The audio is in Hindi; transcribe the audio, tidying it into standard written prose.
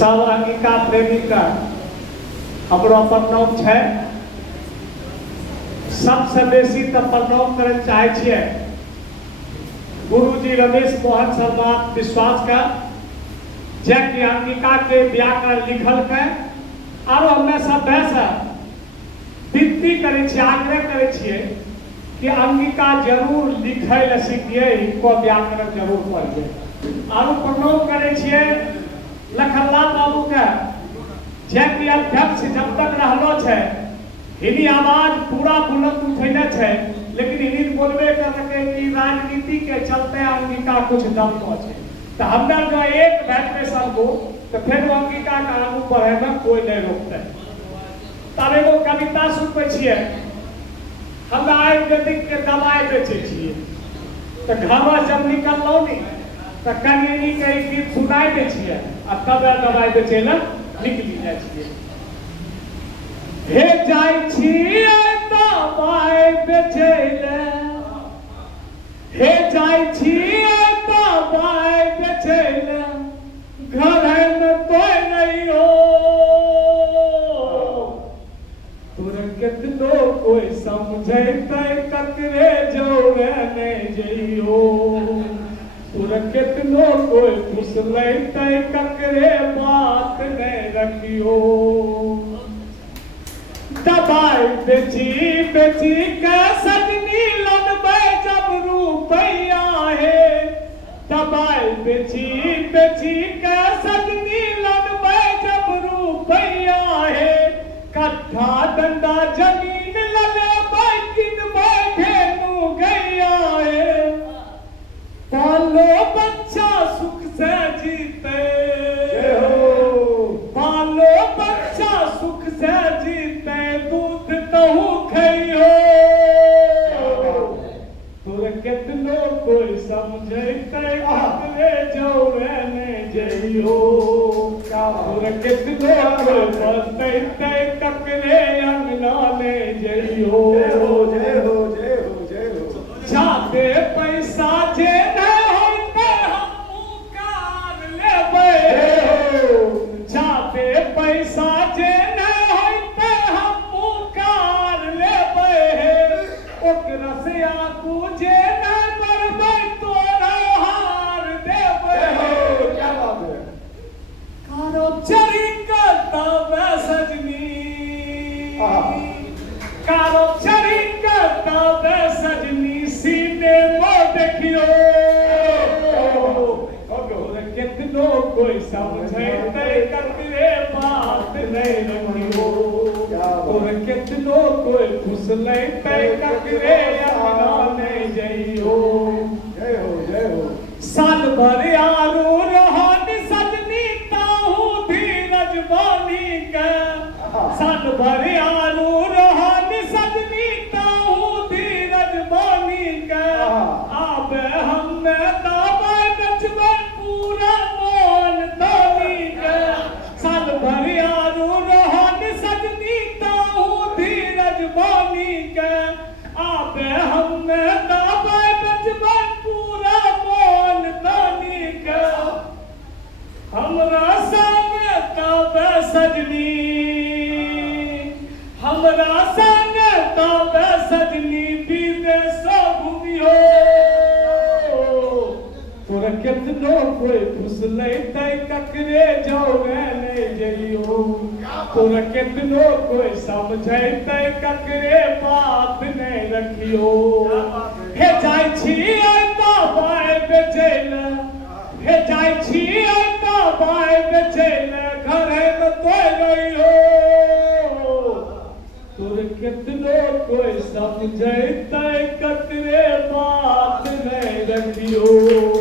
सब अंगिका प्रेमी का हमरो प्रणाम है। सबसे बेसी तो प्रणाम करे चाहे छिए गुरुजी रमेश मोहन शर्मा विश्वास का, जैकि अंगिका के व्याकरण लिखल के और हमें सब वैसा विनती करे छिए, आग्रह करे छिए कि अंगिका जरूर लिखे ले सीखिए, इनको व्याकरण जरूर पढ़िए। और प्रणाम करे छिए लखनलाल बाबू के, जैकि अध्यक्ष जब तक रहलो छे हिनी आवाज पूरा बुलंद उठेने छे, लेकिन हिनी बोलबे कर सके कि राजनीति के चलते अंगिका कुछ दम छे। तो हमरा जो एक बैठ में सबको तो फिर अंगिका का आगू बढ़े में कोई नहीं रोकते। तब एगो कविता सुनबे छिए, हम आयुर्वेदिक के दवाई बेचे छिए, तो घावा जब निकललो नी तो कनियनी के गीत सुनाई दे छिए आ तब दवाई बेचे ला निकली जाय छिए। हे जाय छिए दवाई बेचे ले, हे जाय छिए दवाई बेचे ले, घर में कोई नहीं हो, तोरा कितनो कोई समझे ककरे जोड़े नहीं जइयो, तोरा कितनो कोई फुसले ककरे बात नहीं रखियो। दवाई बेची बेची के सजनी लनबे जब रुपया है, दवाई बेची बेची के सजनी लनबे जब रुपया है, कट्ठा डंडा जमीन लले बैठिन बैठे नु गया है, पालो बच्चा सुख से जीते, पालो बच्चा सुख से जीते, दूध तहु खइयो, तोरा कितनो कोई समझे ककरे जोड़े ने जइयो, तोरा कितनो कोई बसते ककरे अंगना ने जइयो। जय हो जय हो जय हो। जाते पैसा जे न होते हम कार लेबे, जाते पैसा जे न होते हम कार लेबे, ओकरा से आगू जे न करबे तोरा हार देबे। क्या बात है। कारो चरी करता वे सजनी, कारो चरी करता वे सजनी, सीने वो देखियो, कितनो कोई समझे ककरे बात नहीं रखियो, और कितनो कोई फुसले ककरे अपना नहीं जइयो। जय हो जय हो। साल भर आरू रहनी सजनी ताहू धीरज बानी के, साल भर आरू रहनी सजनी ताहू धीरज बानी के, आबे हमने दावा नचबे पूरा मन दानी के, साल भर आरू रहनी सजनी ताहू धीरज बानी के, आबे हमने दावा नचबे पूरा मन दानी के, हमरा संग ताबे सजनी, हमरा संग ताबे सजनी, विदेश घूमियो, तोरा कितनो कोई फुसले ककरे जोड़े नहीं जइयो, तोरा कितनो कोई समझे ककरे बात नहीं रखियो। हे जाय छिए दवाई बेचे ले, हे जाय छिए दवाई बेचे ले, घरे में कोई रहियो, तोरा कितनो कोई समझे ककरे बात नहीं रखियो।